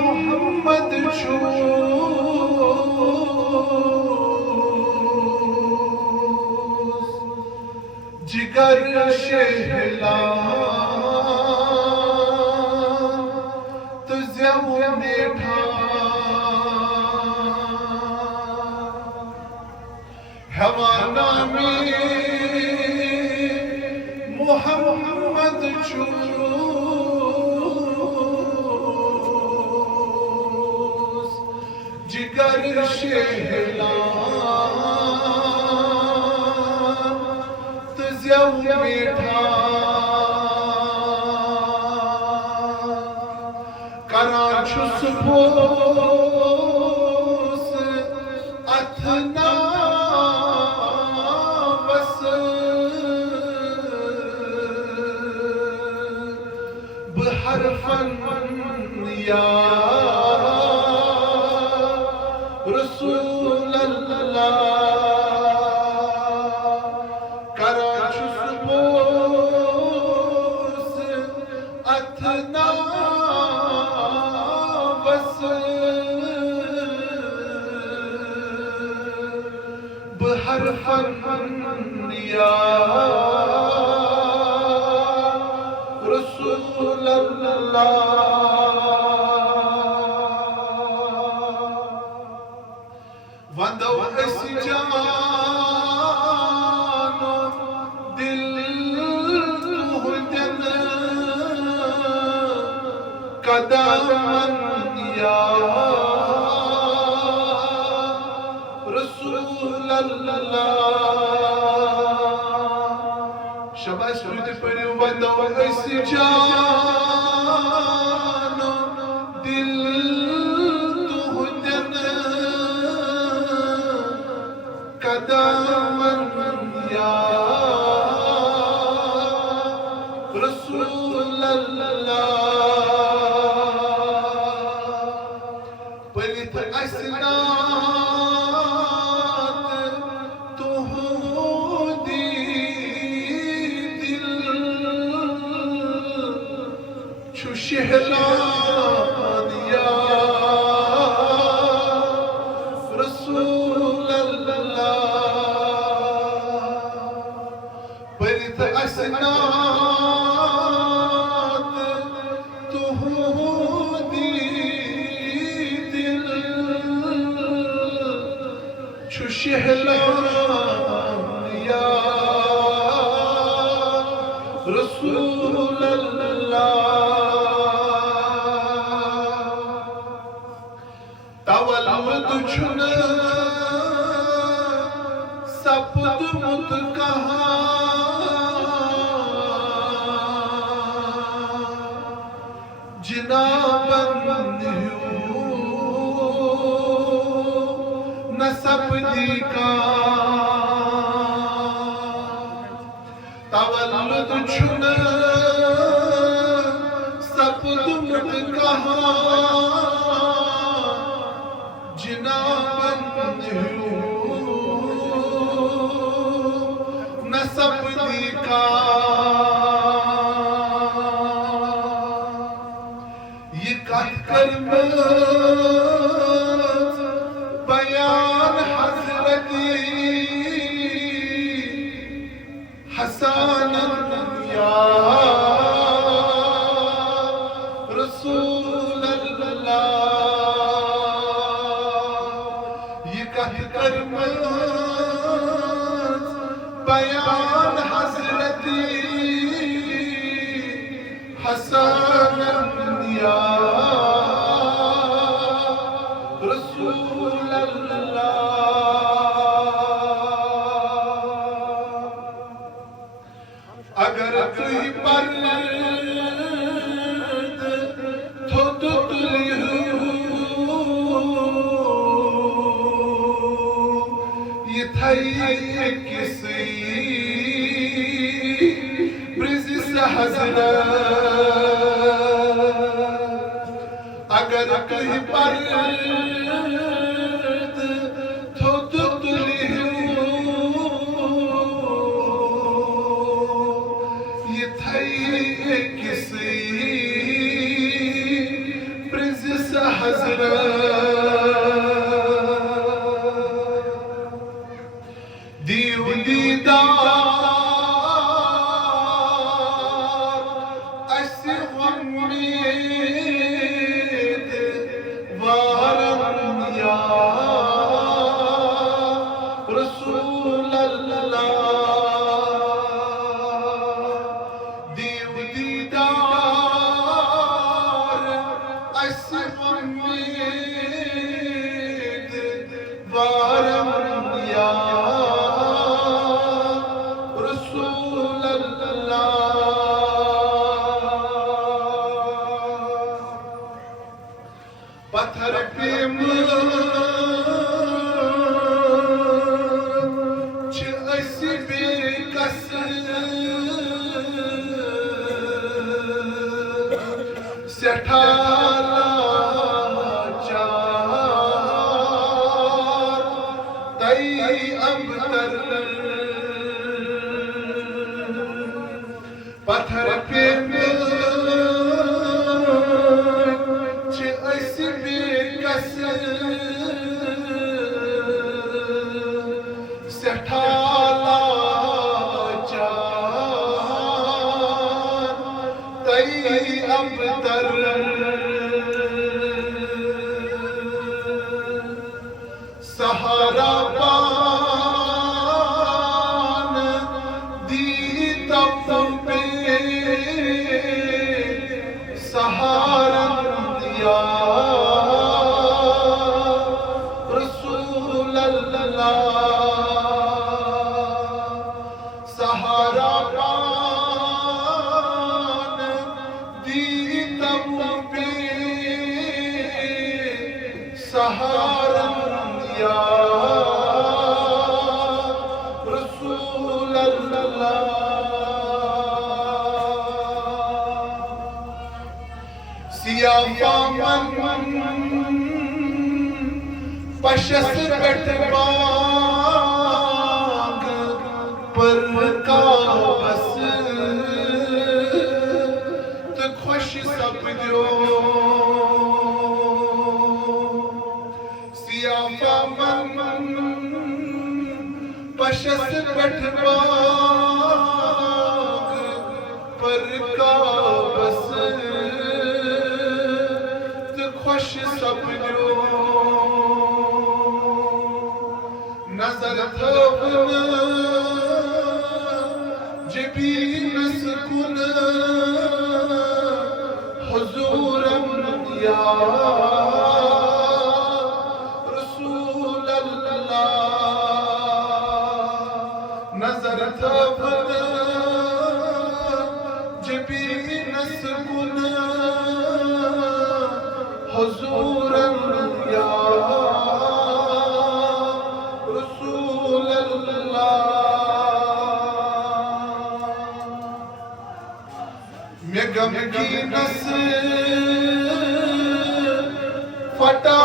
मोहम्मद छू जिगर शहला तुझे मेठा हवाना में मोहम्मद छू जिगर शहला तुझे मेठा कराचु सुपोस अथना बस बहरफन या रसूल अल्लाह कराचु सुपोस अथना बस बहरफन या रसूल अल्लाह वंदो इस जानो दिल हुजन कदमन या रसूल अल्लाह शाबाश रुदे पढ़ो वंदो इस जानो दिल हुजन कदमन या रसूल अल्लाह पलित असनात तुहदी दिल छु शहलान या रसूल अल्लाह पलित असनात तुहदी दिल छु शहलान या रसूल अल्लाह तवल्लुद छुन सपद मुत कहा जिनाबन न सपदी का तवल्लुद छुन सपद मुत कहा जिनाबन न सपदी का ये कर बयान हजरती हसन या रसूल अल्लाह ये कर बयान हजरती हसन या रसूल अल्लाह अगर कोई पर्द थो तो ये थई किसी ब्रिज से हजरत अगर कोई पर्द थो तो ये थई किसी ब्रिज से दीदार असी उम्मीद वारम या रसूल अल्लाह। पत्थर पे असी बेकस सेठा लाचार तई अबतर। पत्थर पे असी बेकस सेठा लाचार तई अबतर। सहारा पान दी तब पे सहारा दिया रसूल अल्लाह। सहारा पान दी तब पे सहारा दिया रसूल अल्लाह। सियाफा मन पशस बैठबाग पर का बस तो खुश सब दियो। सियाफा मन पशस बैठबाग पर का बस तो खुश सब दियो। नजर थोपन जबी नसकुन हुजूरम या रसूल अल्लाह। नजर थोपन जबी नसकुन हुजूरम या रसूल अल्लाह। मैं गम की नस फटा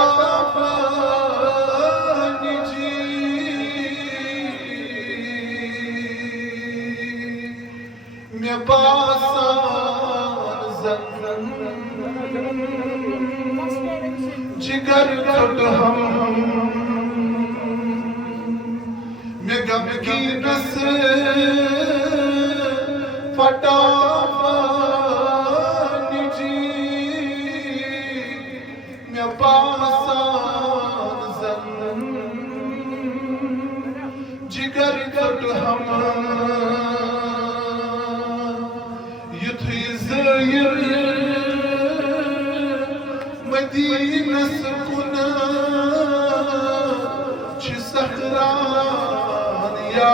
जी मैं बासान जन जिगर खुद हम। मैं गम की नस फटा जी मैं बासान जन जिगर खुद हम। युथी ज़ाहिर मदीना सुकुन छ सहरान या